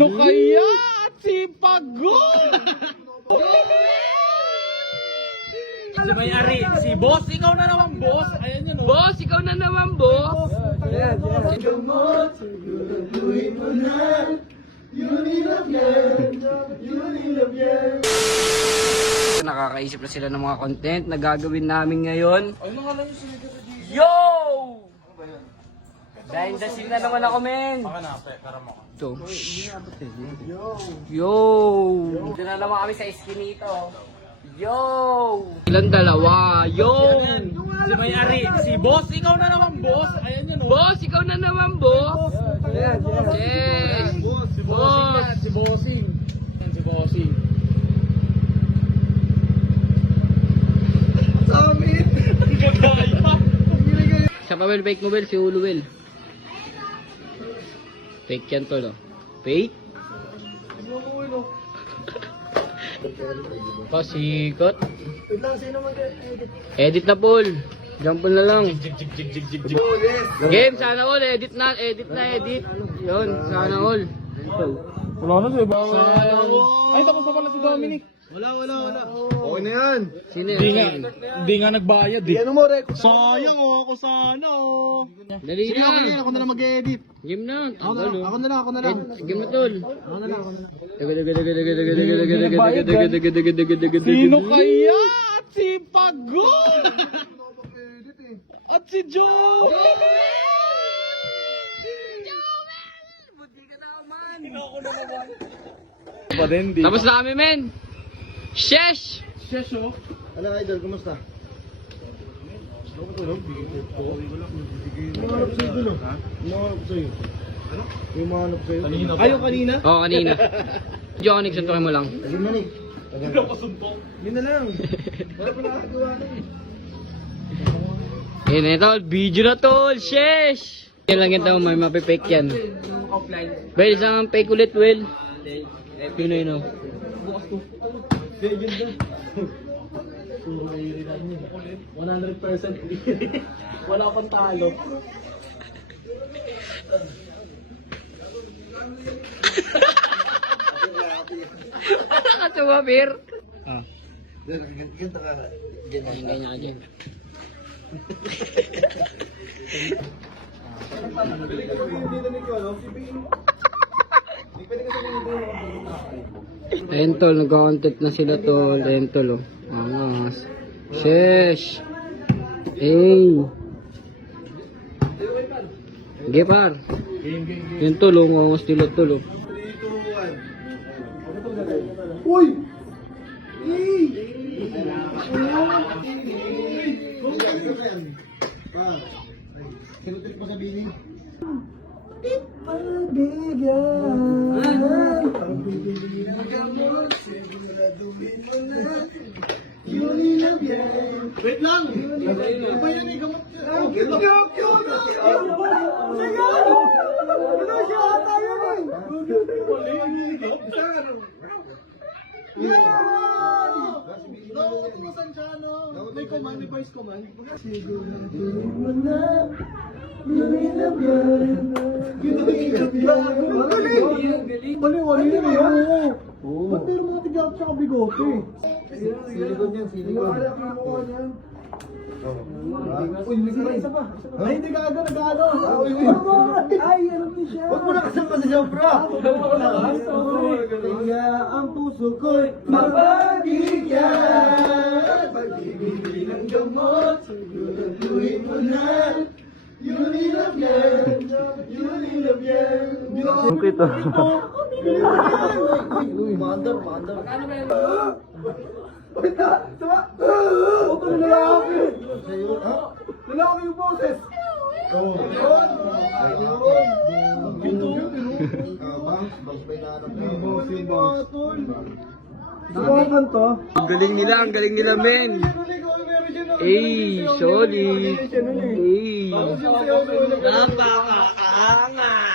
Sino kaya? Si Pagod! Si May-ari, si Boss, ikaw na naman, Boss. Ayan yun, Boss, ikaw na naman, boss. Nakakaisip na sila ng mga content na gagawin namin ngayon. Yo! Dahil the scene na naman ako, men. Ito. Yo! Dito na naman kami sa eskinito. Yo! Ilan dalawa? Yo! Si May-ari, si Boss, ikaw na naman, Boss. Ayan yun, Boss, ikaw na naman, boss. Yes! Si Bossing yan, si Bossing. Yan, si Bossing. Siya pa well, fake mo well, si Ulu well. Fake yan to, no? Fake? Pasikot. Edit na, Paul. Jump na lang. Game, sana all. Edit. Yun, sana all. Wala na siya, bawal. Ay, tapos na pala si Dominic. Wala. Okay na yan. Sino yun? Di nga nagbayad eh. Ano mo, Rek? Sayang oh, ako sana oh. Dali Sige, okay na. na. Ako na lang mag-edit. Game na. Ako na lang. Game na, tol. Ako na lang. Sino kaya? Si Pagod! At si Joe! Pa din, di. Tapos na kami, men. Shesh! Shesho. Ano, idol, kumusta? Umahanap sa'yo dun, ha? Umahanap sa'yo. Ano? Yung umahanap sa'yo. Ayaw kanina? Oo, kanina. Diyo ako, nagsuntokin mo lang. Sige na, Nick. Yun na lang. Wala pa nakagawa na eh. Yan na tol, video na tol, shesh! Yan lang yan tao, may mapipake yan. Well, isang fake ulit, Will. Yun na yun, oh. Legend na. 100% wala akong talo. Nakakatuwa, Pir. Ganito ka. Ganyan ka dyan. Ayun tol, nag-content na sila tol. Ayun tol, oh. Angas. Shesh! Ey! Gepar! Yun tol, oh. Angas nila tol, oh. Uy! Sinutit mo sabihin. Wait lang! Ano ba yan eh? Gamot ka! May command, may voice command. Wala yun eh. Ba't meron mga tigap sa kabigote? Silikon yan, silikon. Uy, isa pa. Ay, hindi ka agad, nag-ano. Ay, ano din siya. Huwag mo nakasama sa Jopra. Kaya ang puso ko'y mabagigyan. Pagbibili ng gamot, siguraduhin mo na. Unilove yan. Ang kita. Uy, mandar. Ano ba yun? Uy, tama. Huwag ka lalaki. Sa'yo, ha? Lalaki yung boses. Oo. Bangs pa inaanap na yung boses. Sumakan to? Ang galing nila, men. Ey, solid. Ey. Napakaangas.